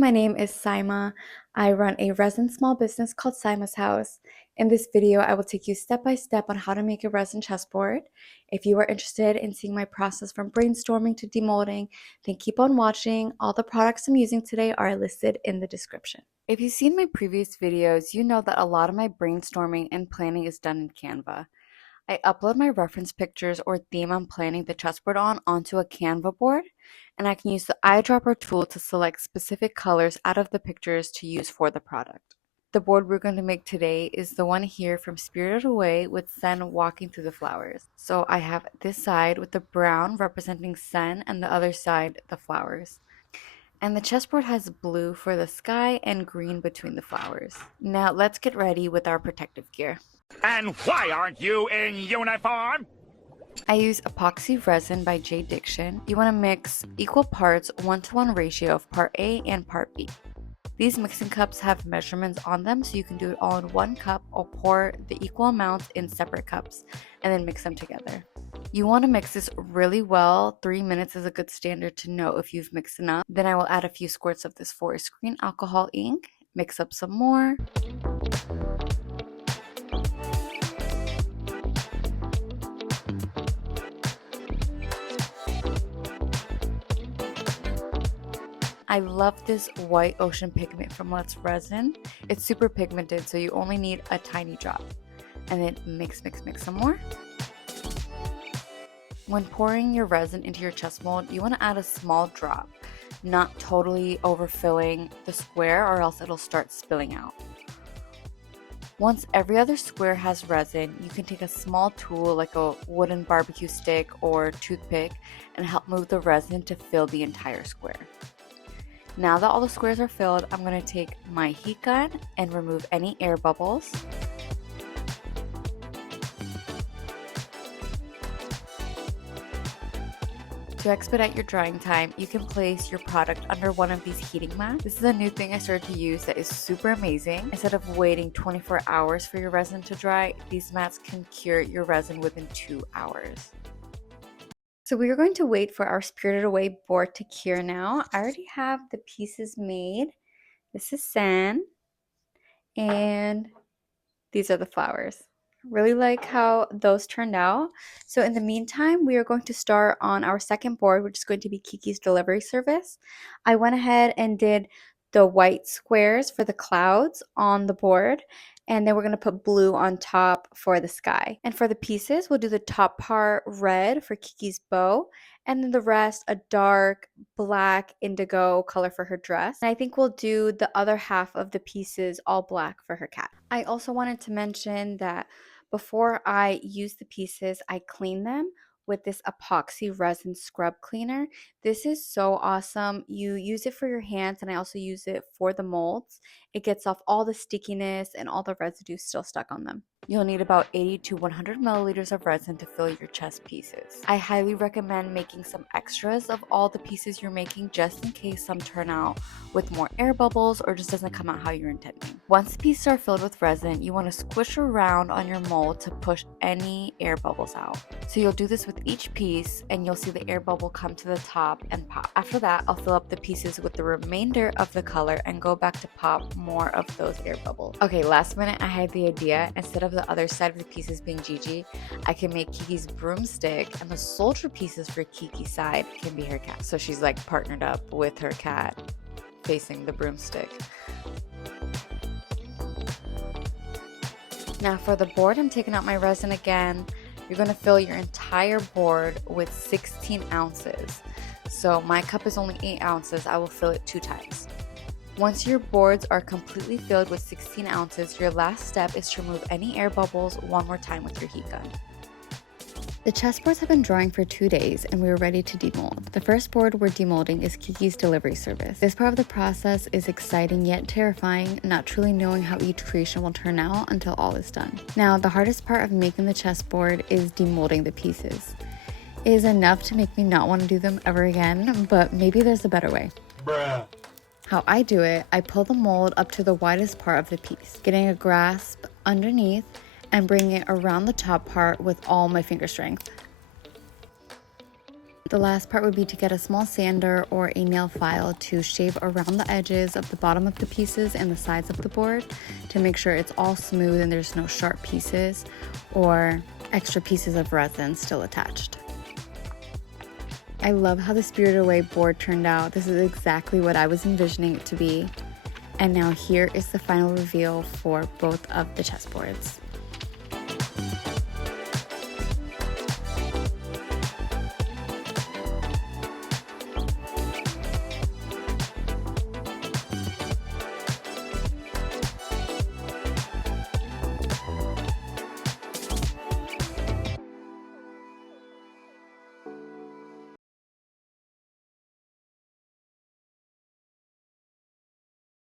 my name is Saima. I run a resin small business called Saima's House. In this video, I will take you step by step on how to make a resin chessboard. If you are interested in seeing my process from brainstorming to demolding, then keep on watching. All the products I'm using today are listed in the description. If you've seen my previous videos, you know that a lot of my brainstorming and planning is done in Canva. I upload my reference pictures or theme I'm planning the chessboard on onto a Canva board, and I can use the eyedropper tool to select specific colors out of the pictures to use for the product. The board we're going to make today is the one here from Spirited Away with Sen walking through the flowers. So I have this side with the brown representing Sen and the other side the flowers. And the chessboard has blue for the sky and green between the flowers. Now let's get ready with our protective gear. And why aren't you in uniform? I use Epoxy Resin by J. Diction. You want to mix equal parts 1-to-1 ratio of part A and part B. These mixing cups have measurements on them, so you can do it all in one cup or pour the equal amounts in separate cups and then mix them together. You want to mix this really well. 3 minutes is a good standard to know if you've mixed enough. Then I will add a few squirts of this forest green alcohol ink, mix up some more. I love this white ocean pigment from Let's Resin. It's super pigmented, so you only need a tiny drop. And then mix some more. When pouring your resin into your chess mold, you want to add a small drop, not totally overfilling the square or else it'll start spilling out. Once every other square has resin, you can take a small tool like a wooden barbecue stick or toothpick and help move the resin to fill the entire square. Now that all the squares are filled, I'm going to take my heat gun and remove any air bubbles. To expedite your drying time, you can place your product under one of these heating mats. This is a new thing I started to use that is super amazing. Instead of waiting 24 hours for your resin to dry, these mats can cure your resin within 2 hours. So we are going to wait for our Spirited Away board to cure now. I already have the pieces made. This is Sen, and these are the flowers. Really like how those turned out. So in the meantime, we are going to start on our second board, which is going to be Kiki's delivery service. I went ahead and did the white squares for the clouds on the board, and then we're going to put blue on top for the sky. And for the pieces, we'll do the top part red for Kiki's bow, and then the rest a dark black indigo color for her dress. And I think we'll do the other half of the pieces all black for her cat. I also wanted to mention that before I use the pieces, I clean them with this epoxy resin scrub cleaner. This is so awesome. You use it for your hands, and I also use it for the molds. It gets off all the stickiness and all the residue still stuck on them. You'll need about 80 to 100 milliliters of resin to fill your chess pieces. I highly recommend making some extras of all the pieces you're making just in case some turn out with more air bubbles or just doesn't come out how you're intending. Once the pieces are filled with resin, you want to squish around on your mold to push any air bubbles out. So you'll do this with each piece and you'll see the air bubble come to the top and pop. After that, I'll fill up the pieces with the remainder of the color and go back to pop more of those air bubbles. Okay, last minute I had the idea, instead of the other side of the pieces being Gigi, I can make Kiki's broomstick, and the soldier pieces for Kiki's side can be her cat. So she's like partnered up with her cat facing the broomstick. Now for the board, I'm taking out my resin again. You're going to fill your entire board with 16 ounces. So my cup is only 8 ounces. I will fill it 2 times. Once your boards are completely filled with 16 ounces, your last step is to remove any air bubbles one more time with your heat gun. The chessboards have been drying for 2 days and we are ready to demold. The first board we're demolding is Kiki's delivery service. This part of the process is exciting yet terrifying, not truly knowing how each creation will turn out until all is done. Now, the hardest part of making the chessboard is demolding the pieces. It is enough to make me not want to do them ever again, but maybe there's a better way. Bruh. How I do it, I pull the mold up to the widest part of the piece, getting a grasp underneath and bringing it around the top part with all my finger strength. The last part would be to get a small sander or a nail file to shave around the edges of the bottom of the pieces and the sides of the board to make sure it's all smooth and there's no sharp pieces or extra pieces of resin still attached. I love how the Spirited Away board turned out. This is exactly what I was envisioning it to be. And now here is the final reveal for both of the chessboards.